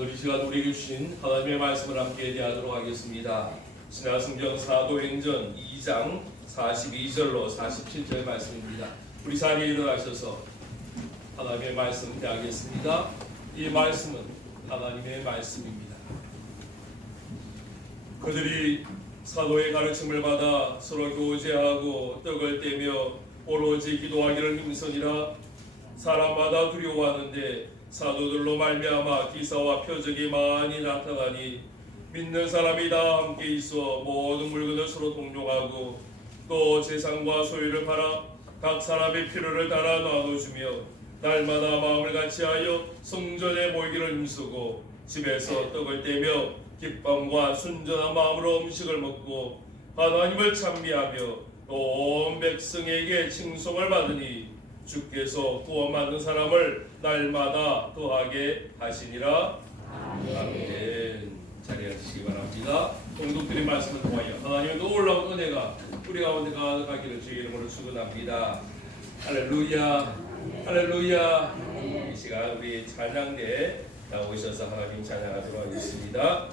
오늘 이 시간 우리에게 주신 하나님의 말씀을 함께 대하도록 하겠습니다. 신약성경 사도행전 2장 42절로 47절 말씀입니다. 우리 자리에 일어나셔서 하나님의 말씀 대하겠습니다. 이 말씀은 하나님의 말씀입니다. 그들이 사도의 가르침을 받아 서로 교제하고 떡을 떼며 오로지 기도하기를 힘쓰니라. 사람마다 두려워하는데 사도들로 말미암아 기사와 표적이 많이 나타나니 믿는 사람이 다 함께 있어 모든 물건을 서로 동용하고 또 재산과 소유를 팔아 각 사람의 필요를 따라 나눠주며 날마다 마음을 같이하여 성전에 모이기를 힘쓰고 집에서 떡을 떼며 기쁨과 순전한 마음으로 음식을 먹고 하나님을 찬미하며 온 백성에게 칭송을 받으니 주께서 구원받는 사람을 날마다 더하게 하시니라. 아멘. 자리에 앉으시기 바랍니다. 동독들의 말씀을 통하여 하나님의 놀라운 은혜가 우리 가운데 가득하기를 주의 이름으로 축원합니다. 할렐루야, 할렐루야. 이 시간 우리 찬양대에 나오셔서 하나님 찬양하도록 하겠습니다.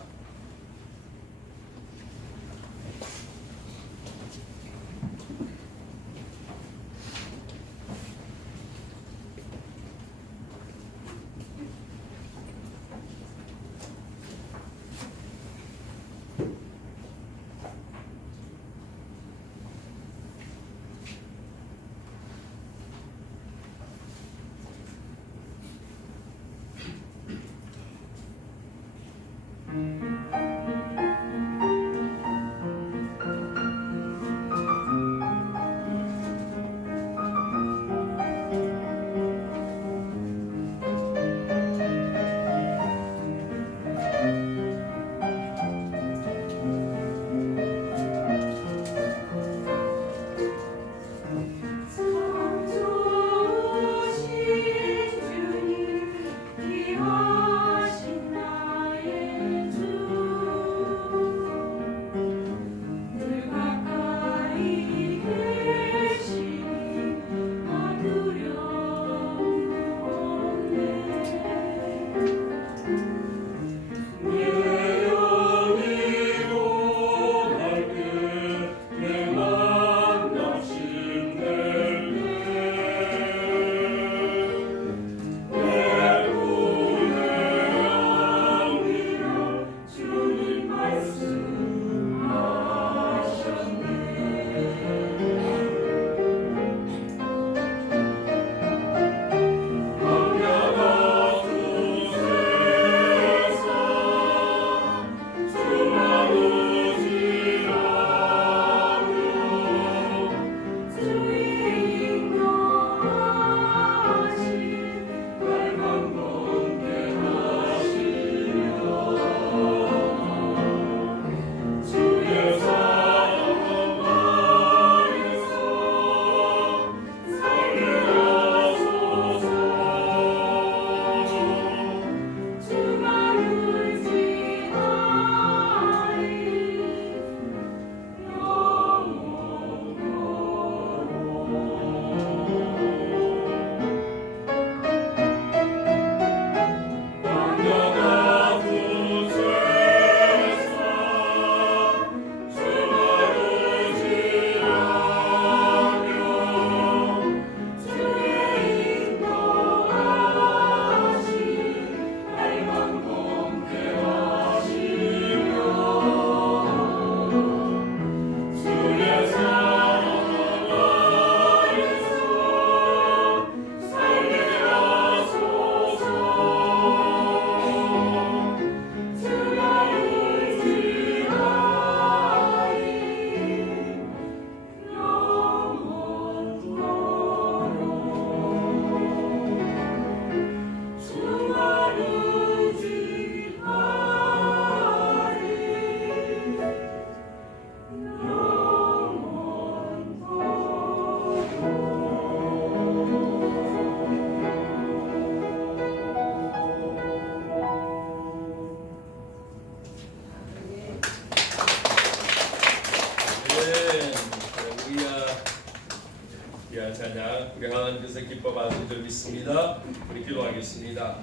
귀한 찬양 우리 하나님께서 기뻐 받으실 줄 믿습니다. 우리 기도하겠습니다.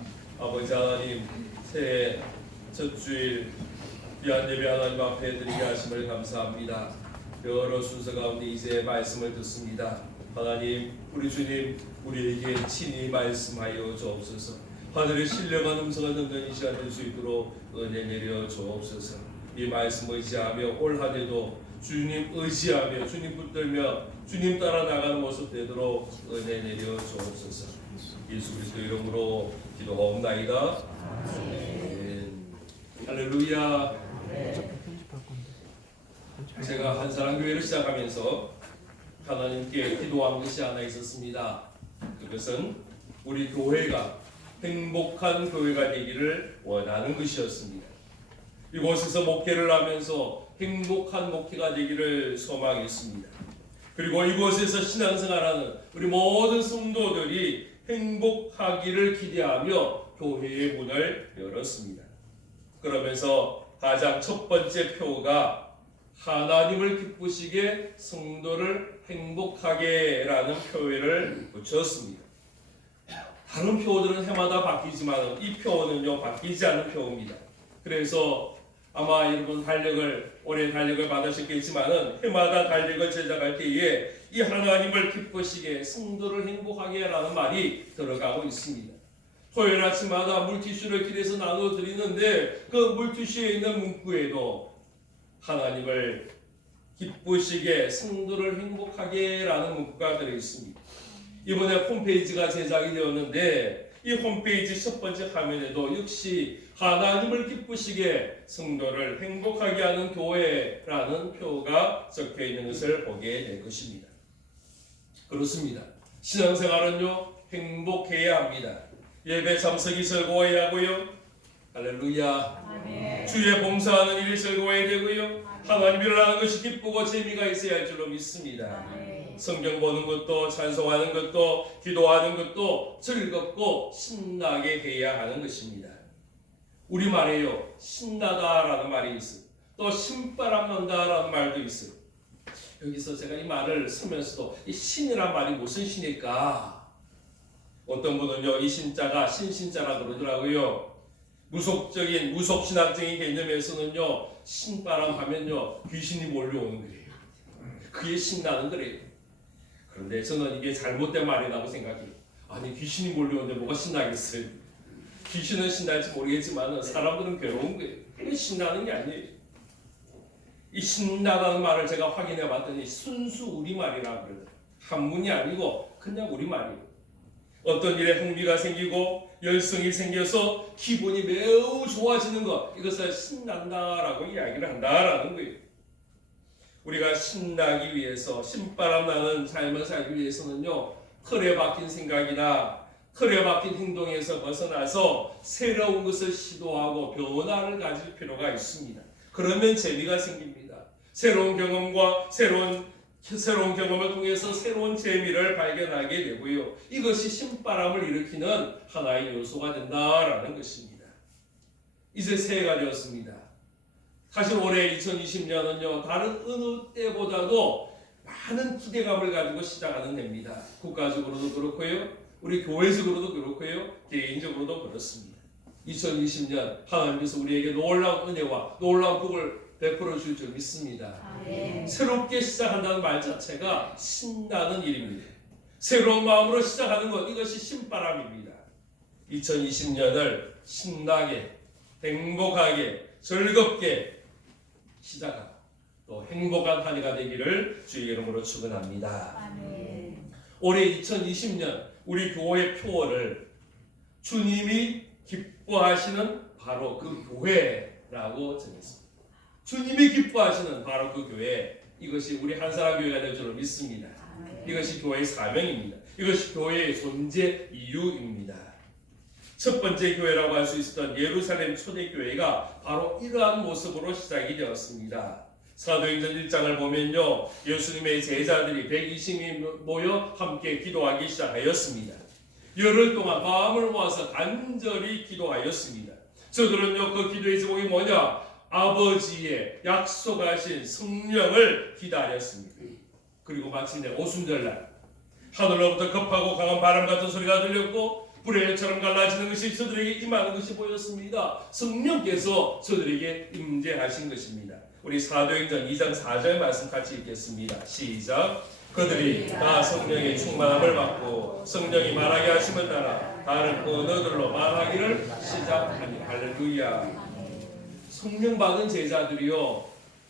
아버지 하나님, 새해 첫 주일 귀한 예배 하나님 앞에 드리게 하심을 감사합니다. 여러 순서 가운데 이제 말씀을 듣습니다. 하나님, 우리 주님 우리에게 친히 말씀하여 주옵소서. 하늘의 신령한 음성을 듣는 이 시간 될 수 있도록 은혜 내려 주옵소서. 이 말씀 의지하며 올 한 해도 주님 의지하며 주님 붙들며 주님 따라 나가는 모습 되도록 은혜 내려 주옵소서. 예수 그리스도 이름으로 기도하옵나이다. 아멘. 할렐루야. 제가 한사랑교회를 시작하면서 하나님께 기도한 것이 하나 있었습니다. 그것은 우리 교회가 행복한 교회가 되기를 원하는 것이었습니다. 이곳에서 목회를 하면서 행복한 목회가 되기를 소망했습니다. 그리고 이곳에서 신앙생활하는 우리 모든 성도들이 행복하기를 기대하며 교회의 문을 열었습니다. 그러면서 가장 첫 번째 표가 하나님을 기쁘시게 성도를 행복하게 라는 표를 붙였습니다. 다른 표들은 해마다 바뀌지만 이 표는요 바뀌지 않는 표입니다. 그래서 아마 여러분 올해 달력을 받으셨겠지만은 해마다 달력을 제작할 때에 이 하나님을 기쁘시게 성도를 행복하게 라는 말이 들어가고 있습니다. 토요일 아침마다 물티슈를 길에서 나눠 드리는데 그 물티슈에 있는 문구에도 하나님을 기쁘시게 성도를 행복하게 라는 문구가 들어 있습니다. 이번에 홈페이지가 제작이 되었는데 이 홈페이지 첫 번째 화면에도 역시 하나님을 기쁘시게 성도를 행복하게 하는 교회라는 표가 적혀 있는 것을 보게 될 것입니다. 그렇습니다. 신앙생활은요 행복해야 합니다. 예배 참석이 즐거워야 하고요. 할렐루야. 아멘. 주의 봉사하는 일이 즐거워야 되고요. 하나님을 아는 것이 기쁘고 재미가 있어야 할 줄로 믿습니다. 아멘. 성경 보는 것도 찬송하는 것도 기도하는 것도 즐겁고 신나게 해야 하는 것입니다. 우리말에요 신나다라는 말이 있어요. 또 신바람 난다라는 말도 있어요. 여기서 제가 이 말을 쓰면서도 이 신이란 말이 무슨 신일까? 어떤 분은요 이 신자가 신신자라 그러더라고요. 무속신학적인 개념에서는요 신바람 하면요 귀신이 몰려오는 거예요. 그게 신나는 거래요. 그런데 저는 이게 잘못된 말이라고 생각해요. 아니 귀신이 몰려오는데 뭐가 신나겠어요? 귀신은 신날지 모르겠지만 사람들은 괴로운 거예요. 이게 신나는 게 아니에요. 이 신나다는 말을 제가 확인해 봤더니 순수 우리말이라고 그러더라고요. 한문이 아니고 그냥 우리말이에요. 어떤 일에 흥미가 생기고 열성이 생겨서 기분이 매우 좋아지는 것, 이것을 신난다라고 이야기를 한다라는 거예요. 우리가 신나기 위해서 신바람 나는 삶을 살기 위해서는요 틀에 박힌 생각이나 틀에 박힌 행동에서 벗어나서 새로운 것을 시도하고 변화를 가질 필요가 있습니다. 그러면 재미가 생깁니다. 새로운 경험과 새로운 경험을 통해서 새로운 재미를 발견하게 되고요. 이것이 신바람을 일으키는 하나의 요소가 된다라는 것입니다. 이제 새해가 되었습니다. 사실 올해 2020년은요 다른 어느 때보다도 많은 기대감을 가지고 시작하는 해입니다. 국가적으로도 그렇고요, 우리 교회적으로도 그렇고요, 개인적으로도 그렇습니다. 2020년 하나님께서 우리에게 놀라운 은혜와 놀라운 복을 베풀어 줄 줄 믿습니다. 새롭게 시작한다는 말 자체가 신나는 일입니다. 새로운 마음으로 시작하는 것, 이것이 신바람입니다. 2020년을 신나게 행복하게 즐겁게 시작하고 또 행복한 한 해가 되기를 주의 이름으로 축원합니다. 아멘. 올해 2020년 우리 교회 표어를 주님이 기뻐하시는 바로 그 교회라고 정했습니다. 주님이 기뻐하시는 바로 그 교회, 이것이 우리 한사랑교회가 될 줄로 믿습니다. 아멘. 이것이 교회의 사명입니다. 이것이 교회의 존재 이유입니다. 첫 번째 교회라고 할 수 있었던 예루살렘 초대교회가 바로 이러한 모습으로 시작이 되었습니다. 사도행전 1장을 보면요 예수님의 제자들이 120명이 모여 함께 기도하기 시작하였습니다. 열흘 동안 마음을 모아서 간절히 기도하였습니다. 저들은요 그 기도의 제목이 뭐냐? 아버지의 약속하신 성령을 기다렸습니다. 그리고 마침내 오순절날 하늘로부터 급하고 강한 바람 같은 소리가 들렸고 불의처럼 갈라지는 것이 저들에게 임하는 것이 보였습니다. 성령께서 저들에게 임재하신 것입니다. 우리 사도행전 2장 4절 말씀 같이 읽겠습니다. 시작. 그들이 다 성령의 충만함을 받고 성령이 말하게 하심을 따라 다른 언어들로 말하기를 시작하니. 할렐루야. 성령 받은 제자들이요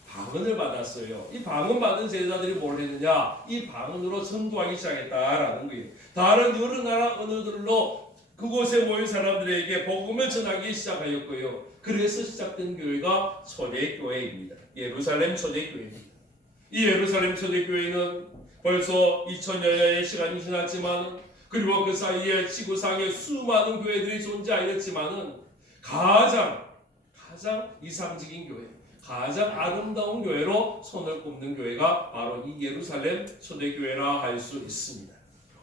방언을 받았어요. 이 방언 받은 제자들이 뭘 했느냐? 이 방언으로 전도하기 시작했다라는 거예요. 다른 여러 나라 언어들로 그곳에 모인 사람들에게 복음을 전하기 시작하였고요. 그래서 시작된 교회가 초대교회입니다. 예루살렘 초대교회입니다. 이 예루살렘 초대교회는 벌써 2000여 년의 시간이 지났지만, 그리고 그 사이에 지구상에 수많은 교회들이 존재하였지만은 가장 이상적인 교회, 가장 아름다운 교회로 손을 꼽는 교회가 바로 이 예루살렘 초대교회라 할 수 있습니다.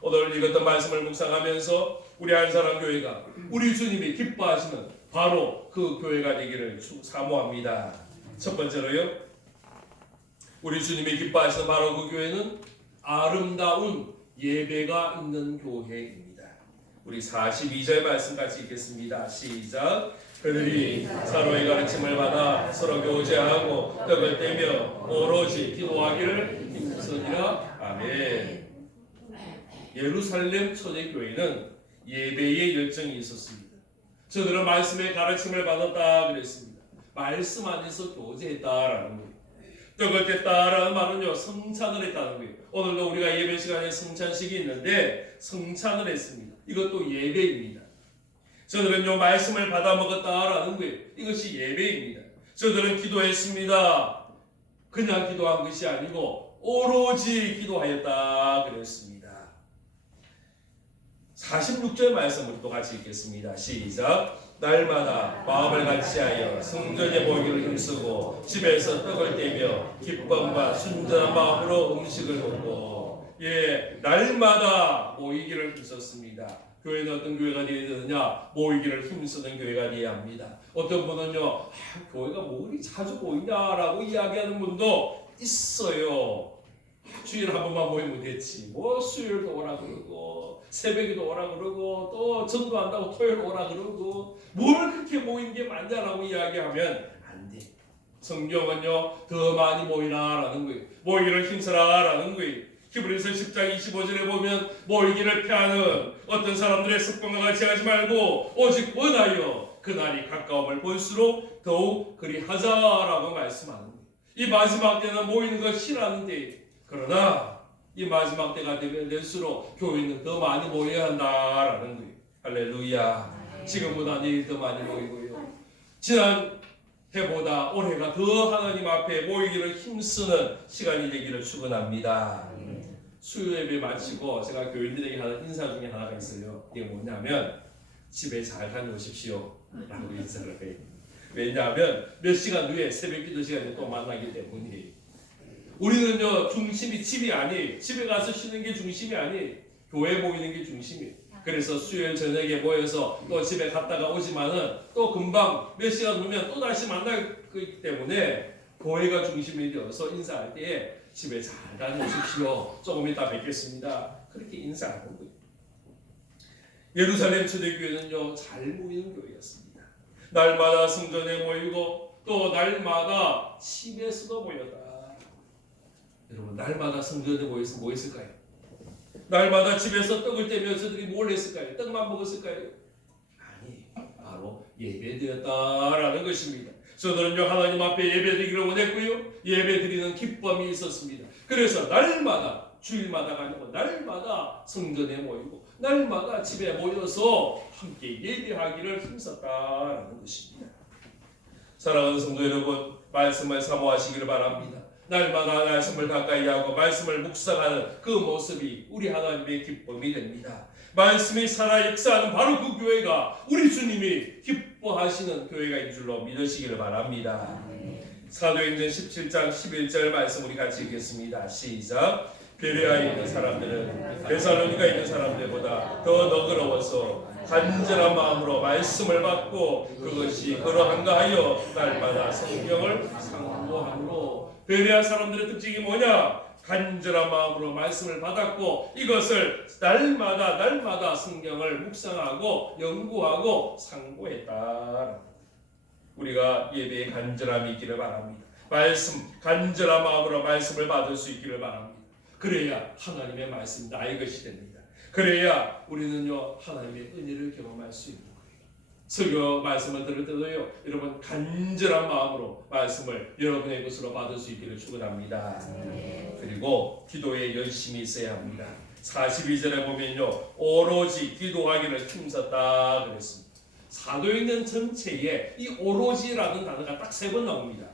오늘 읽었던 말씀을 묵상하면서 우리 한사람 교회가 우리 주님이 기뻐하시는 바로 그 교회가 되기를 사모합니다. 첫 번째로요, 우리 주님이 기뻐하시는 바로 그 교회는 아름다운 예배가 있는 교회입니다. 우리 42절 말씀 같이 읽겠습니다. 시작. 그들이 서로의 가르침을 받아 서로 교제하고 떡을 떼며 오로지 기도하기를 힘쓰니라. 아멘. 예루살렘 초대교회는 예배의 열정이 있었습니다. 저들은 말씀의 가르침을 받았다 그랬습니다. 말씀 안에서 교제했다라는 거예요. 떡을 뗐다라는 말은요, 성찬을 했다는 거예요. 오늘도 우리가 예배 시간에 성찬식이 있는데 성찬을 했습니다. 이것도 예배입니다. 저들은요 말씀을 받아 먹었다라는 거예요. 이것이 예배입니다. 저들은 기도했습니다. 그냥 기도한 것이 아니고 오로지 기도하였다 그랬습니다. 46절 말씀을 또 같이 읽겠습니다. 시작. 날마다 마음을 같이하여 성전에 모이기를 힘쓰고 집에서 떡을 떼며 기쁨과 순전한 마음으로 음식을 먹고, 날마다 모이기를 힘썼습니다. 교회는 어떤 교회가 되어야 되느냐? 모이기를 힘쓰는 교회가 되어야 합니다. 어떤 분은요, 교회가 뭐 그리 자주 모이냐라고 이야기하는 분도 있어요. 주일에 한 번만 모이면 됐지. 뭐 수요일도 오라 그러고 새벽에도 오라 그러고 또 전도한다고 토요일 오라 그러고 뭘 그렇게 모이는 게 많냐라고 이야기하면 안 돼. 성경은요 더 많이 모이라라는 거예요. 모이기를 힘써라라는 거예요. 히브리서 10장 25절에 보면 모이기를 피하는 어떤 사람들의 습관과 같이 하지 말고 오직 원하여 그날이 가까움을 볼수록 더욱 그리하자라고 말씀하는 거예요. 이 마지막 때는 모이는 것 싫어하는데, 그러나 이 마지막 때가 되면 될수록 교회는 더 많이 모여야 한다라는 거예요. 할렐루야. 지금보다 내일 더 많이 모이고요. 지난 해보다 올해가 더 하나님 앞에 모이기를 힘쓰는 시간이 되기를 축원합니다. 수요 예배 마치고 제가 교인들에게 하는 인사 중에 하나가 있어요. 이게 뭐냐면 집에 잘 다녀오십시오 라고 인사를 해요. 왜냐하면 몇 시간 후에 새벽 기도 시간에 또 만나기 때문에. 우리는요 중심이 집이 아니, 집에 가서 쉬는 게 중심이 아니, 교회 모이는 게 중심이에요. 그래서 수요일 저녁에 모여서 또 집에 갔다가 오지만은 또 금방 몇 시간 후면 또 다시 만나기 때문에 교회가 중심이 되어서 인사할 때에 집에 잘 다녀오십시오, 조금 이따 뵙겠습니다, 그렇게 인사하는 거예요. 예루살렘 초대교회는요 잘 모이는 교회였습니다. 날마다 성전에 모이고 또 날마다 집에서도 모였다. 여러분, 날마다 성전에 모여서 뭐 했을까요? 날마다 집에서 떡을 떼며 저들이 뭘 했을까요? 떡만 먹었을까요? 아니, 바로 예배드렸다라는 것입니다. 저들은요 하나님 앞에 예배드리기를 원했고요, 예배드리는 기쁨이 있었습니다. 그래서 날마다, 주일마다가 아니고 날마다 성전에 모이고 날마다 집에 모여서 함께 예배하기를 힘썼다라는 것입니다. 사랑하는 성도 여러분, 말씀을 사모하시기를 바랍니다. 날마다 말씀을 가까이 하고 말씀을 묵상하는 그 모습이 우리 하나님의 기쁨이 됩니다. 말씀이 살아 역사하는 바로 그 교회가 우리 주님이 기뻐하시는 교회가 줄로 믿으시기를 바랍니다. 사도행전 17장 11절 말씀 우리 같이 읽겠습니다. 시작. 베레아에 있는 사람들은 데살로니가 있는 사람들보다 더 너그러워서 간절한 마음으로 말씀을 받고 그것이 그러한가 하여 날마다 성경을 상고함으로. 베레아 사람들의 특징이 뭐냐? 간절한 마음으로 말씀을 받았고 이것을 날마다 성경을 묵상하고 연구하고 상고했다. 우리가 예배에 간절함이 있기를 바랍니다. 간절한 마음으로 말씀을 받을 수 있기를 바랍니다. 그래야 하나님의 말씀이 나의 것이 됩니다. 그래야 우리는요 하나님의 은혜를 경험할 수 있는 거예요. 설교 말씀을 들을 때도요 여러분 간절한 마음으로 말씀을 여러분의 것으로 받을 수 있기를 축원합니다. 그리고 기도에 열심히 있어야 합니다. 42절에 보면요 오로지 기도하기를 힘썼다 그랬습니다. 사도행전 전체에 이 오로지라는 단어가 딱 3번 나옵니다.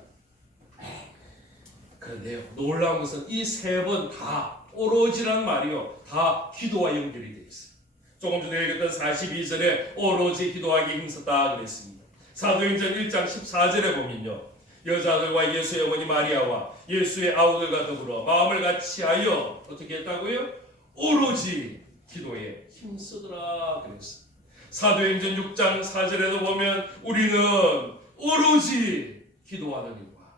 그런데요 놀라운 것은 이 3번 다 오로지란 말이요 다 기도와 연결이 되어 있어요. 조금 전에 읽었던 42절에 오로지 기도하기에 힘썼다 그랬습니다. 사도행전 1장 14절에 보면요 여자들과 예수의 어머니 마리아와 예수의 아우들과 더불어 마음을 같이하여 어떻게 했다고요? 오로지 기도에 힘쓰더라 그랬어요. 사도행전 6장 4절에도 보면 우리는 오로지 기도하는 일과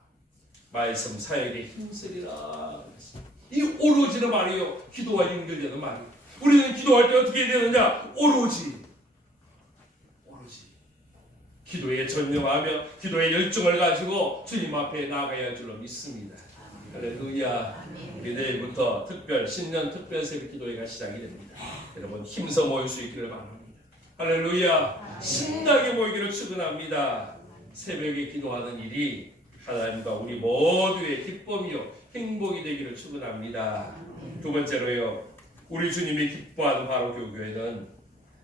말씀 사역에 힘쓰리라 그랬습니다. 이 오로지는 말이요 기도와 연결되는 말이에요. 우리는 기도할 때 어떻게 되느냐? 오로지 기도에 전념하며 기도의 열정을 가지고 주님 앞에 나아가야 할 줄로 믿습니다. 할렐루야. 우리 내일부터 신년 특별 새벽 기도회가 시작이 됩니다. 여러분 힘써 모일 수 있기를 바랍니다. 할렐루야. 신나게 모이기를 축원합니다. 새벽에 기도하는 일이 하나님과 우리 모두의 기쁨이요 행복이 되기를 축원합니다. 두 번째로요 우리 주님이 기뻐하는 바로 교회는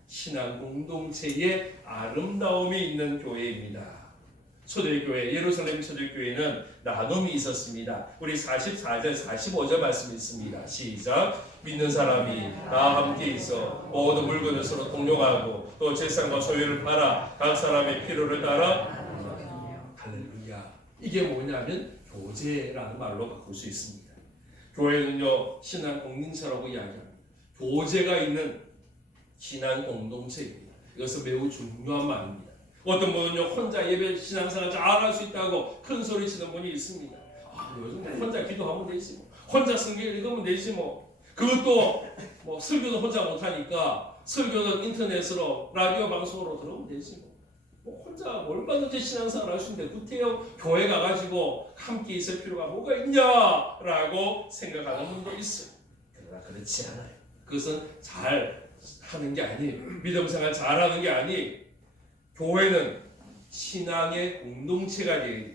신앙 공동체의 아름다움이 있는 교회입니다. 초대교회 예루살렘 초대교회는 나눔이 있었습니다. 우리 44절 45절 말씀이 있습니다. 시작. 믿는 사람이 다 함께 있어 모든 물건을 서로 동용하고 또 재산과 소유를 팔아 각 사람의 필요를 따라 할렐루야. 이게 뭐냐면 교제라는 말로 바꿀 수 있습니다. 교회는요 신앙 공동체라고 이야기합니다. 교제가 있는 신앙 공동체입니다. 이것은 매우 중요한 말입니다. 어떤 분은요 혼자 예배 신앙생활 잘할 수 있다고 큰 소리 치는 분이 있습니다. 요즘 혼자 기도하면 되지 뭐. 혼자 성경 읽으면 되지 뭐. 그것도 뭐 설교도 혼자 못하니까 설교는 인터넷으로 라디오 방송으로 들으면 되지 뭐. 혼자 얼마든지 신앙생활 할 수 있는데 구태여 교회 가가지고 함께 있을 필요가 뭐가 있냐라고 생각하는 분도 있어요. 그러나 그렇지 않아요. 그것은 잘 하는 게 아니에요. 믿음 생활 잘하는 게 아니. 교회는 신앙의 공동체가 되어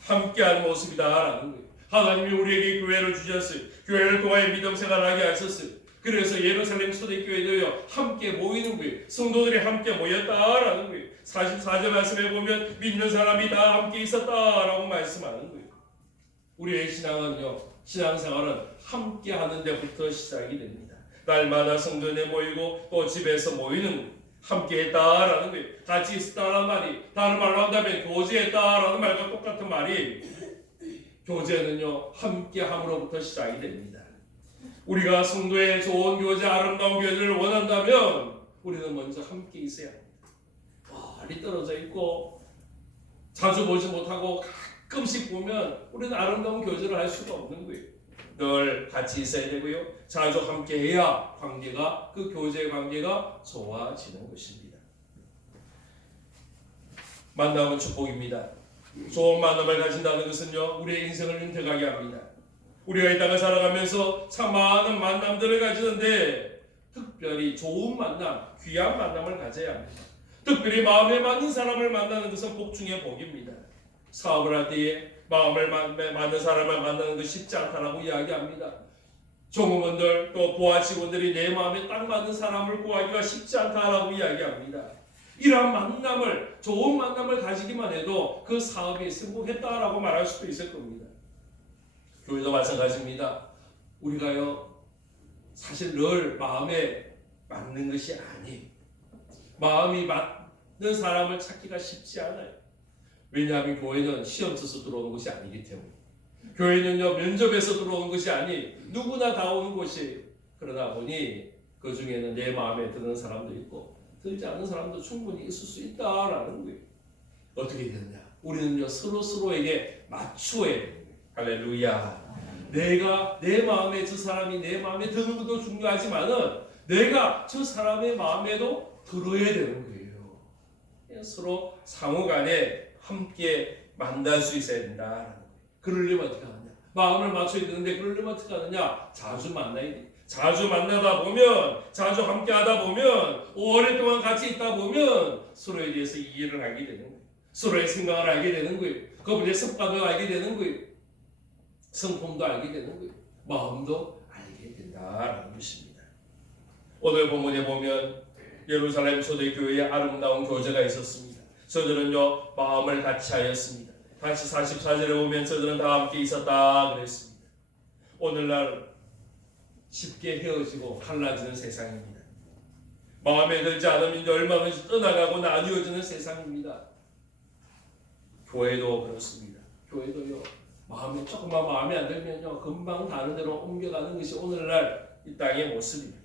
함께하는 모습이다라는 거예요. 하나님이 우리에게 교회를 주셨어요. 교회를 통하여 믿음 생활을 하게 하셨어요. 그래서 예루살렘 초대교회도요 함께 모이는 거예요. 성도들이 함께 모였다라는 거예요. 44절 말씀에 보면 믿는 사람이 다 함께 있었다라고 말씀하는 거예요. 우리의 신앙은요 신앙생활은 함께하는 데부터 시작이 됩니다. 날마다 성전에 모이고 또 집에서 모이는 함께했다라는 거예요. 같이 있었다라는 말이 다른 말로 한다면 교제했다라는 말과 똑같은 말이 교제는요 함께함으로부터 시작이 됩니다. 우리가 성도의 좋은 교제 아름다운 교제를 원한다면 우리는 먼저 함께 있어야 합니다. 멀리 떨어져 있고 자주 보지 못하고 가끔씩 보면 우리는 아름다운 교제를 할 수가 없는 거예요. 늘 같이 있어야 되고요. 자주 함께 해야 그 교제 관계가 좋아지는 것입니다. 만남은 축복입니다. 좋은 만남을 가진다는 것은요, 우리의 인생을 윤택하게 합니다. 우리가 이 땅을 살아가면서 참 많은 만남들을 가지는데 특별히 좋은 만남, 귀한 만남을 가져야 합니다. 특별히 마음에 맞는 사람을 만나는 것은 복 중의 복입니다. 사업을 할 때에 마음을 맞는 사람을 만나는 것이 쉽지 않다라고 이야기합니다. 종업원들 또 부하 직원들이 내 마음에 딱 맞는 사람을 구하기가 쉽지 않다라고 이야기합니다. 이러한 만남을 좋은 만남을 가지기만 해도 그 사업이 성공했다라고 말할 수도 있을 겁니다. 교회도 마찬가지입니다. 우리가요 사실 늘 마음에 맞는 것이 아니에요. 마음이 맞는 사람을 찾기가 쉽지 않아요. 왜냐하면 교회는 시험 쳐서 들어오는 것이 아니기 때문에. 교회는요 면접에서 들어오는 것이 아니 누구나 다 오는 곳이. 그러다 보니 그 중에는 내 마음에 드는 사람도 있고 들지 않는 사람도 충분히 있을 수 있다라는 거예요. 어떻게 되느냐? 우리는요 서로에게 맞추어야 됩니다. 할렐루야. 내가 내 마음에 저 사람이 내 마음에 드는 것도 중요하지만은 내가 저 사람의 마음에도 들어야 되는 거예요. 서로 상호간에 함께 만날 수 있어야 된다. 그러려면 어떻게 하느냐? 마음을 맞춰야 되는데 그러려면 어떻게 하느냐? 자주 만나야 돼. 자주 만나다 보면, 자주 함께 하다 보면, 오랫동안 같이 있다 보면 서로에 대해서 이해를 하게 되는 거예요. 서로의 생각을 알게 되는 거예요. 그분의 습관도 알게 되는 거예요. 성품도 알게 되는 거예요. 마음도 알게 된다라는 것입니다. 오늘 본문에 보면 예루살렘 초대교회에 아름다운 교제가 있었습니다. 저들은요 마음을 같이 하였습니다. 다시 44절에 보면 저들은 다 함께 있었다 그랬습니다. 오늘날 쉽게 헤어지고 갈라지는 세상입니다. 마음에 들지 않으면 얼마든지 떠나가고 나뉘어지는 세상입니다. 교회도 그렇습니다. 교회도요 조금만 마음에 안 들면요 금방 다른 데로 옮겨가는 것이 오늘날 이 땅의 모습입니다.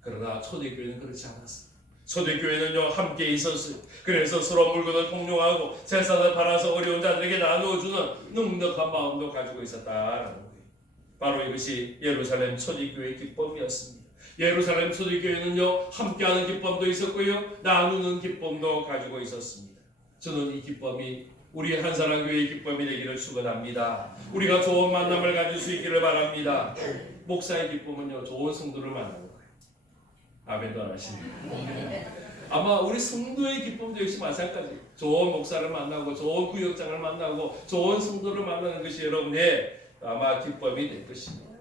그러나 초대교회는 그렇지 않았습니다. 초대교회는요 함께 있었어요. 그래서 서로 물건을 통용하고 재산을 팔아서 어려운 자들에게 나누어주는 넉넉한 마음도 가지고 있었다라는 거예요. 바로 이것이 예루살렘 초대교회의 기쁨이었습니다. 예루살렘 초대교회는요 함께하는 기쁨도 있었고요 나누는 기쁨도 가지고 있었습니다. 저는 이 기쁨이 우리 한사랑교회의 기쁨이 되기를 축원합니다. 우리가 좋은 만남을 가질 수 있기를 바랍니다. 목사의 기쁨은요 좋은 성도를 만나는 거예요. 아멘도 안 하십니까? 아마 우리 성도의 기쁨도 역시 마찬가지. 좋은 목사를 만나고 좋은 구역장을 만나고 좋은 성도를 만나는 것이 여러분의 아마 기쁨이 될 것입니다.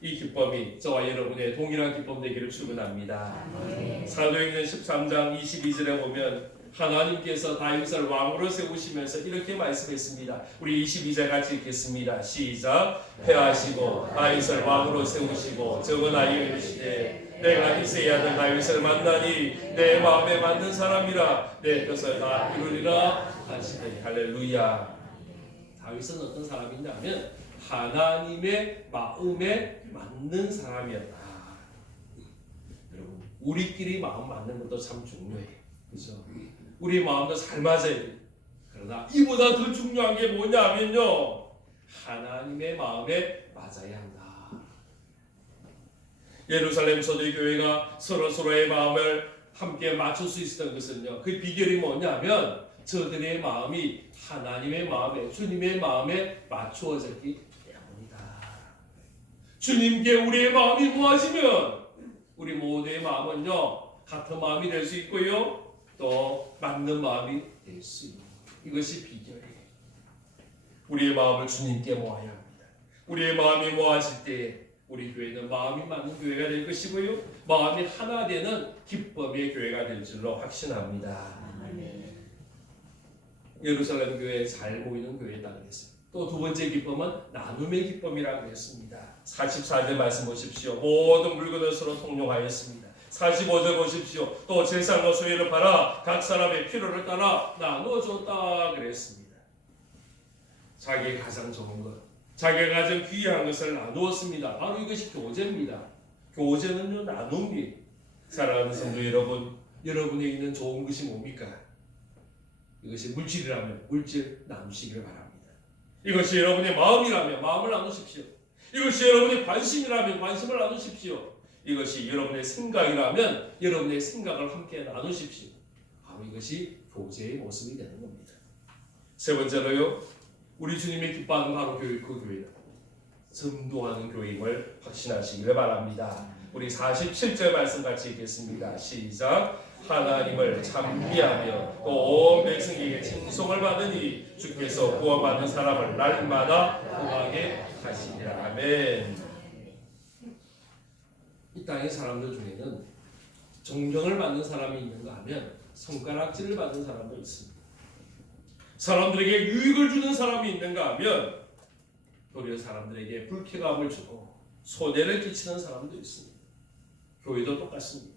이 기쁨이 저와 여러분의 동일한 기쁨 되기를 축원합니다. 사도행전 13장 22절에 보면 하나님께서 다윗을 왕으로 세우시면서 이렇게 말씀했습니다. 우리 22절 같이 읽겠습니다. 시작. 패하시고 다윗을 왕으로 세우시고 적은 아이에 이르시되 내가 이새의 아들 다윗을 만나니 내 마음에 맞는 사람이라 내 뜻을 다 이루리라 하시니 할렐루야. 다윗은 어떤 사람이냐면 하나님의 마음에 맞는 사람이었다. 여러분 우리끼리 마음 맞는 것도 참 중요해요. 그렇죠? 우리 마음도 잘 맞아야 돼. 그러나 이보다 더 중요한 게 뭐냐면요 하나님의 마음에 맞아야 한다. 예루살렘 초대교회가 서로의 마음을 함께 맞출 수 있었던 것은요 그 비결이 뭐냐면 저들의 마음이 하나님의 마음에 주님의 마음에 맞추어졌기 때문이다. 주님께 우리의 마음이 모아지면 우리 모두의 마음은요 같은 마음이 될 수 있고요 또 맞는 마음이 될 수 있는 이것이 비결이에요. 우리의 마음을 주님께 모아야 합니다. 우리의 마음이 모아질 때 우리 교회는 마음이 맞는 교회가 될 것이고요 마음이 하나 되는 기쁨의 교회가 될 줄로 확신합니다. 예루살렘 교회에 잘 모이는 교회다 그랬어요. 또 두 번째 기쁨은 나눔의 기쁨이라고 했습니다. 44절 말씀 보십시오. 모든 물건을 서로 통용하였습니다. 45절 보십시오. 또 재산과 소유를 팔아 각 사람의 필요를 따라 나누어줬다 그랬습니다. 자기의 가장 좋은 것, 자기가 가장 귀한 것을 나누었습니다. 바로 이것이 교제입니다. 교제는요 나눔이. 사랑하는 성도 여러분, 여러분에 있는 좋은 것이 뭡니까? 이것이 물질이라면 물질 나누시기를 바랍니다. 이것이 여러분의 마음이라면 마음을 나누십시오. 이것이 여러분의 관심이라면 관심을 나누십시오. 이것이 여러분의 생각이라면 여러분의 생각을 함께 나누십시오. 바로 이것이 교제의 모습이 되는 겁니다. 세 번째로요, 우리 주님의 기뻐하는 바로 그 교회다. 전도하는 교회임을 확신하시기를 바랍니다. 우리 47절 말씀 같이 읽겠습니다. 시작. 하나님을 찬미하며 또 온 백성에게 칭송을 받으니 주께서 구원받는 사람을 날마다 구하게 하시리라. 아멘. 이 땅의 사람들 중에는 존경을 받는 사람이 있는가 하면 손가락질을 받는 사람도 있습니다. 사람들에게 유익을 주는 사람이 있는가 하면 도리어 사람들에게 불쾌감을 주고 손해를 끼치는 사람도 있습니다. 교회도 똑같습니다.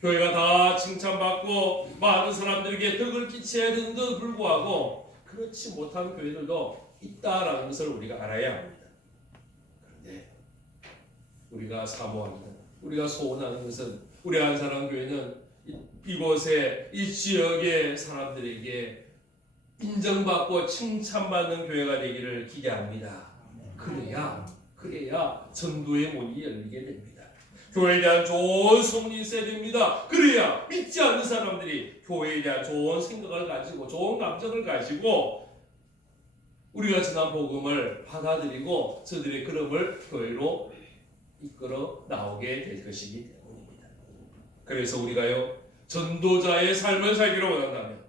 교회가 다 칭찬받고 많은 사람들에게 덕을 끼쳐야 되는데도 불구하고 그렇지 못한 교회들도 있다라는 것을 우리가 알아야 합니다. 그런데 우리가 사모합니다. 우리가 소원하는 것은 우리 한사랑교회는 이곳에 이 지역의 사람들에게 인정받고 칭찬받는 교회가 되기를 기대합니다. 그래야 전도의 문이 열리게 됩니다. 교회에 대한 좋은 소문이 있어야 됩니다. 그래야 믿지 않는 사람들이 교회에 대한 좋은 생각을 가지고 좋은 감정을 가지고 우리가 전한 복음을 받아들이고 저들의 걸음을 교회로 이끌어 나오게 될 것이기 때문입니다. 그래서 우리가요 전도자의 삶을 살기로 원한다면,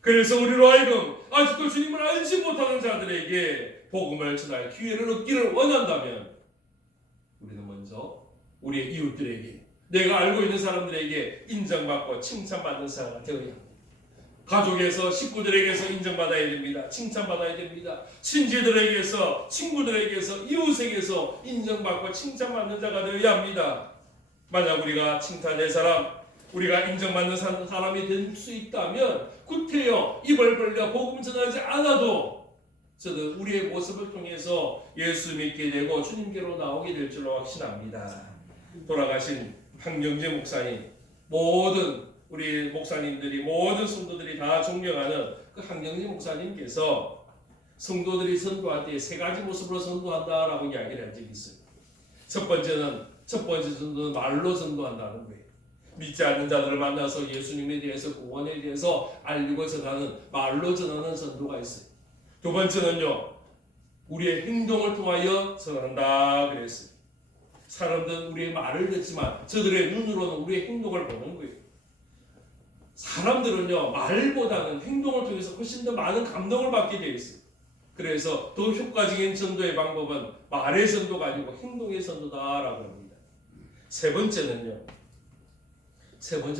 그래서 우리로 하여금 아직도 주님을 알지 못하는 자들에게 복음을 전할 기회를 얻기를 원한다면 우리는 먼저 우리의 이웃들에게, 내가 알고 있는 사람들에게 인정받고 칭찬받는 사람이 되어야 합니다. 가족에서, 식구들에게서 인정받아야 됩니다. 칭찬받아야 됩니다. 친지들에게서, 친구들에게서, 이웃에게서 인정받고 칭찬받는 자가 되어야 합니다. 만약 우리가 칭찬될 사람, 우리가 인정받는 사람이 될 수 있다면 구태여 입을 벌려 복음 전하지 않아도 저는 우리의 모습을 통해서 예수 믿게 되고 주님께로 나오게 될 줄로 확신합니다. 돌아가신 황경재 목사님, 모든 우리 목사님들이, 모든 성도들이 다 존경하는 그 황경재 목사님께서 성도들이 선도할 때 세 가지 모습으로 선도한다라고 이야기를 한 적이 있어요. 첫 번째 선도는 말로 선도한다는 거예요. 믿지 않는 자들을 만나서 예수님에 대해서, 구원에 대해서 알리고 전하는, 말로 전하는 선도가 있어요. 두 번째는요, 우리의 행동을 통하여 전한다 그랬어요. 사람들은 우리의 말을 듣지만 저들의 눈으로는 우리의 행동을 보는 거예요. 사람들은요 말보다는 행동을 통해서 훨씬 더 많은 감동을 받게 되어 있어요. 그래서 더 효과적인 전도의 방법은 말의 전도가 아니고 행동의 전도다라고 합니다. 세 번째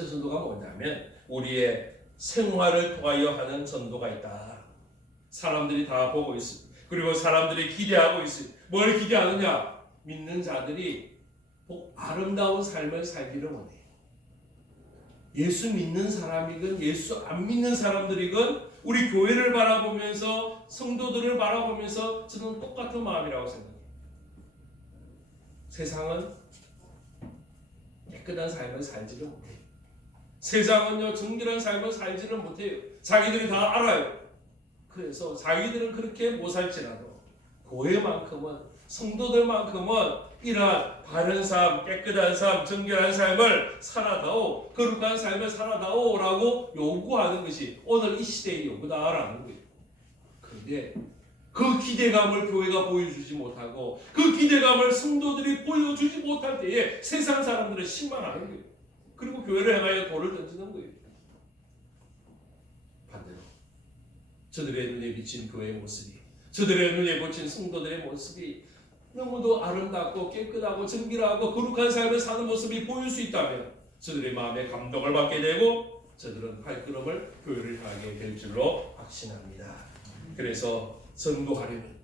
전도가 뭐냐면 우리의 생활을 통하여 하는 전도가 있다. 사람들이 다 보고 있습니다. 그리고 사람들이 기대하고 있어요. 뭘 기대하느냐? 믿는 자들이 아름다운 삶을 살기를 원해요. 예수 믿는 사람이건 예수 안 믿는 사람들이건 우리 교회를 바라보면서, 성도들을 바라보면서 저는 똑같은 마음이라고 생각해요. 세상은 깨끗한 삶을 살지를 못해요. 세상은요 정결한 삶을 살지를 못해요. 자기들이 다 알아요. 그래서 자기들은 그렇게 못 살지라도 교회만큼은, 성도들만큼은 이러한 바른 삶, 깨끗한 삶, 정결한 삶을 살아다오, 거룩한 삶을 살아다오라고 요구하는 것이 오늘 이 시대의 요구다라는 거예요. 그런데 그 기대감을 교회가 보여주지 못하고 그 기대감을 성도들이 보여주지 못할 때에 세상 사람들은 실망하는 거예요. 그리고 교회를 향하여 돌을 던지는 거예요. 반대로 저들의 눈에 비친 교회의 모습이, 저들의 눈에 비친 성도들의 모습이 너무도 아름답고 깨끗하고 정결하고 거룩한 삶을 사는 모습이 보일 수 있다면 저들의 마음에 감동을 받게 되고 저들은 발걸음을 교회를 향하게 될 줄로 확신합니다. 그래서 전도하려면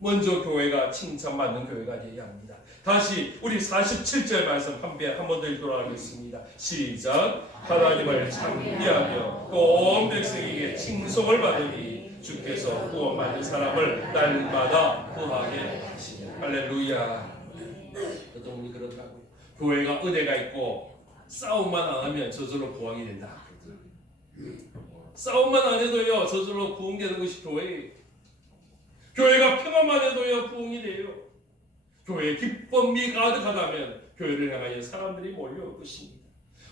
먼저 교회가 칭찬받는 교회가 되어야 합니다. 다시 우리 47절 말씀 한 번 더 읽도록 하겠습니다. 시작. 하나님을 찬미하며 또 온 백성에게 칭송을 받으니 주께서 구원받는 사람을 날마다 구하게 하시며. 할렐루야. 어떤 분이 그런다고요. 교회가 은혜가 있고 싸움만 안 하면 저절로 부흥이 된다. 싸움만 안 해도요 저절로 부흥되는 것이 교회예요. 교회가 평안만 해도요 부흥이 돼요. 교회에 기쁨이 가득하다면 교회를 향하여 사람들이 몰려올 것입니다.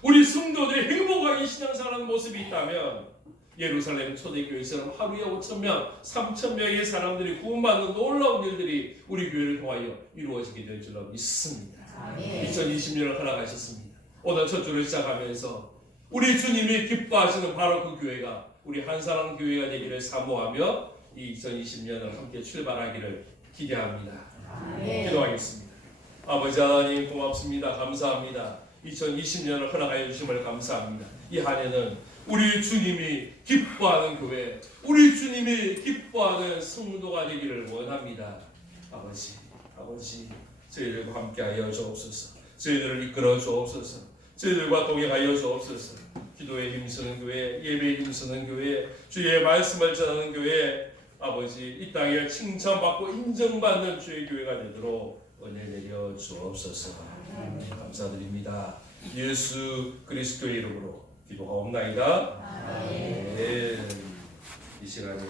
우리 성도들이 행복하게 신앙생활하는 모습이 있다면 예루살렘 초대교회처럼 하루에 5,000명, 3,000명의 사람들이 구원받는 놀라운 일들이 우리 교회를 통하여 이루어지게 될 줄로 믿습니다. 2020년을 허락하셨습니다. 오늘 첫 주를 시작하면서 우리 주님이 기뻐하시는 바로 그 교회가 우리 한사랑 교회가 되기를 사모하며 이 2020년을 함께 출발하기를 기대합니다. 기도하겠습니다. 아버지 하나님 고맙습니다. 감사합니다. 2020년을 허락하여 주심을 감사합니다. 이 한 해는 우리 주님이 기뻐하는 교회, 우리 주님이 기뻐하는 성도가 되기를 원합니다. 아버지, 저희들과 함께하여 주옵소서. 저희들을 이끌어 주옵소서. 저희들과 동행하여 주옵소서. 기도에 힘쓰는 교회, 예배에 힘쓰는 교회, 주의 말씀을 전하는 교회, 아버지 이 땅에 칭찬받고 인정받는 주의 교회가 되도록 은혜 내려 주옵소서. 감사드립니다. 예수 그리스도의 이름으로 기도하옵나이다. 아멘. 이 시간에